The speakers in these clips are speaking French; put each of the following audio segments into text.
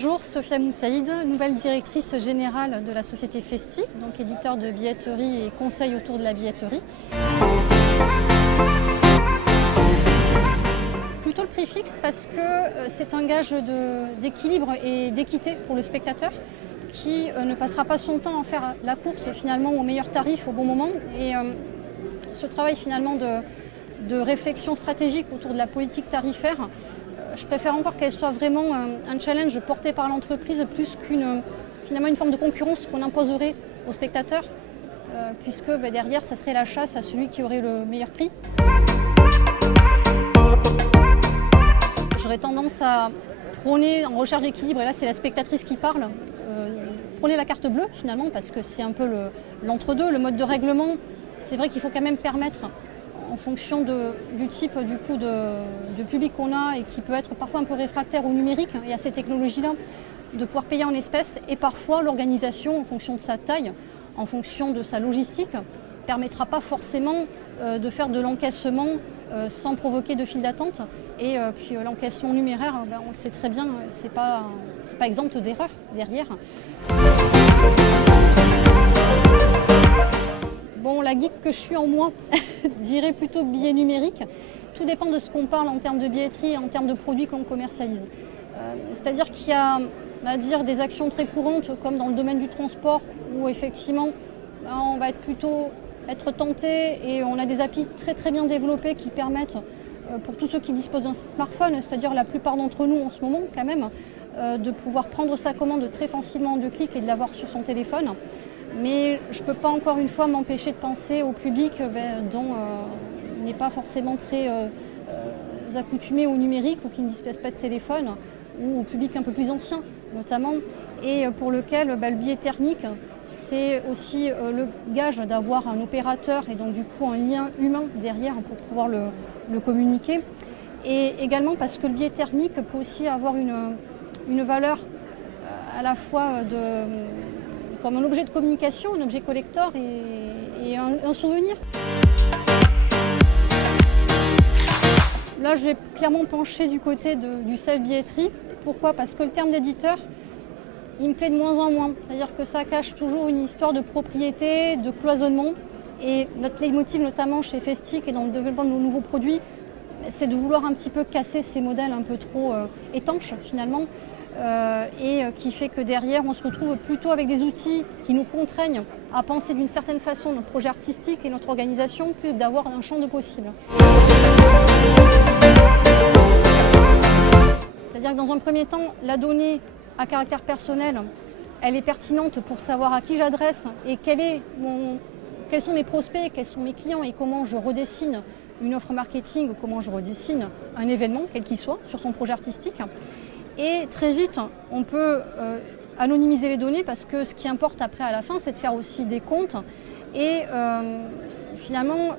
Bonjour, Sophia Moussaïd, nouvelle directrice générale de la société Festic, donc éditeur de billetterie et conseil autour de la billetterie. Plutôt le prix fixe parce que c'est un gage d'équilibre et d'équité pour le spectateur qui ne passera pas son temps à faire la course finalement au meilleur tarif au bon moment. Et ce travail finalement de réflexion stratégique autour de la politique tarifaire, je préfère encore qu'elle soit vraiment un challenge porté par l'entreprise plus qu'une forme de concurrence qu'on imposerait aux spectateurs, puisque derrière, ça serait la chasse à celui qui aurait le meilleur prix. J'aurais tendance à prôner en recherche d'équilibre, et là c'est la spectatrice qui parle, prôner la carte bleue finalement, parce que c'est un peu l'entre-deux, le mode de règlement. C'est vrai qu'il faut quand même permettre, en fonction du type de public qu'on a et qui peut être parfois un peu réfractaire au numérique et à ces technologies-là, de pouvoir payer en espèces. Et parfois l'organisation, en fonction de sa taille, en fonction de sa logistique, ne permettra pas forcément de faire de l'encaissement sans provoquer de file d'attente. Et puis l'encaissement numéraire, on le sait très bien, c'est pas exempt d'erreur derrière. Bon, la geek que je suis en moi dirait plutôt billet numérique. Tout dépend de ce qu'on parle en termes de billetterie et en termes de produits qu'on commercialise. C'est-à-dire qu'il y a des actions très courantes, comme dans le domaine du transport, où effectivement on va être tenté, et on a des applis très très bien développées qui permettent, pour tous ceux qui disposent d'un smartphone, c'est-à-dire la plupart d'entre nous en ce moment quand même, de pouvoir prendre sa commande très facilement en 2 clics et de l'avoir sur son téléphone. Mais je ne peux pas encore une fois m'empêcher de penser au public dont il n'est pas forcément très accoutumé au numérique ou qui ne dispose pas de téléphone, ou au public un peu plus ancien notamment, et pour lequel le billet thermique, c'est aussi le gage d'avoir un opérateur et donc du coup un lien humain derrière pour pouvoir le communiquer. Et également parce que le billet thermique peut aussi avoir une valeur à la fois comme un objet de communication, un objet collector et un souvenir. Là, je vais clairement pencher du côté du self-billetterie. Pourquoi ? Parce que le terme d'éditeur, il me plaît de moins en moins. C'est-à-dire que ça cache toujours une histoire de propriété, de cloisonnement. Et notre leitmotiv, notamment chez Festic et dans le développement de nos nouveaux produits, c'est de vouloir un petit peu casser ces modèles un peu trop étanches finalement, et qui fait que derrière on se retrouve plutôt avec des outils qui nous contraignent à penser d'une certaine façon notre projet artistique et notre organisation, plus d'avoir un champ de possibles. C'est-à-dire que dans un premier temps, la donnée à caractère personnel, elle est pertinente pour savoir à qui j'adresse et quels sont mes prospects, quels sont mes clients et comment je redessine une offre marketing ou comment je redessine un événement, quel qu'il soit, sur son projet artistique. Et très vite, on peut anonymiser les données parce que ce qui importe après à la fin, c'est de faire aussi des comptes. Et finalement,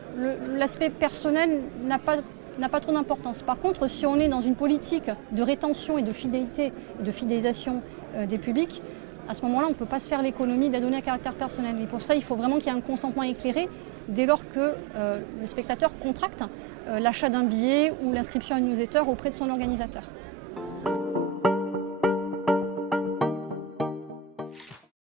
l'aspect personnel n'a pas trop d'importance. Par contre, si on est dans une politique de rétention et de fidélité et de fidélisation des publics, à ce moment-là, on ne peut pas se faire l'économie de la donnée à caractère personnel. Et pour ça, il faut vraiment qu'il y ait un consentement éclairé dès lors que le spectateur contracte l'achat d'un billet ou l'inscription à une newsletter auprès de son organisateur.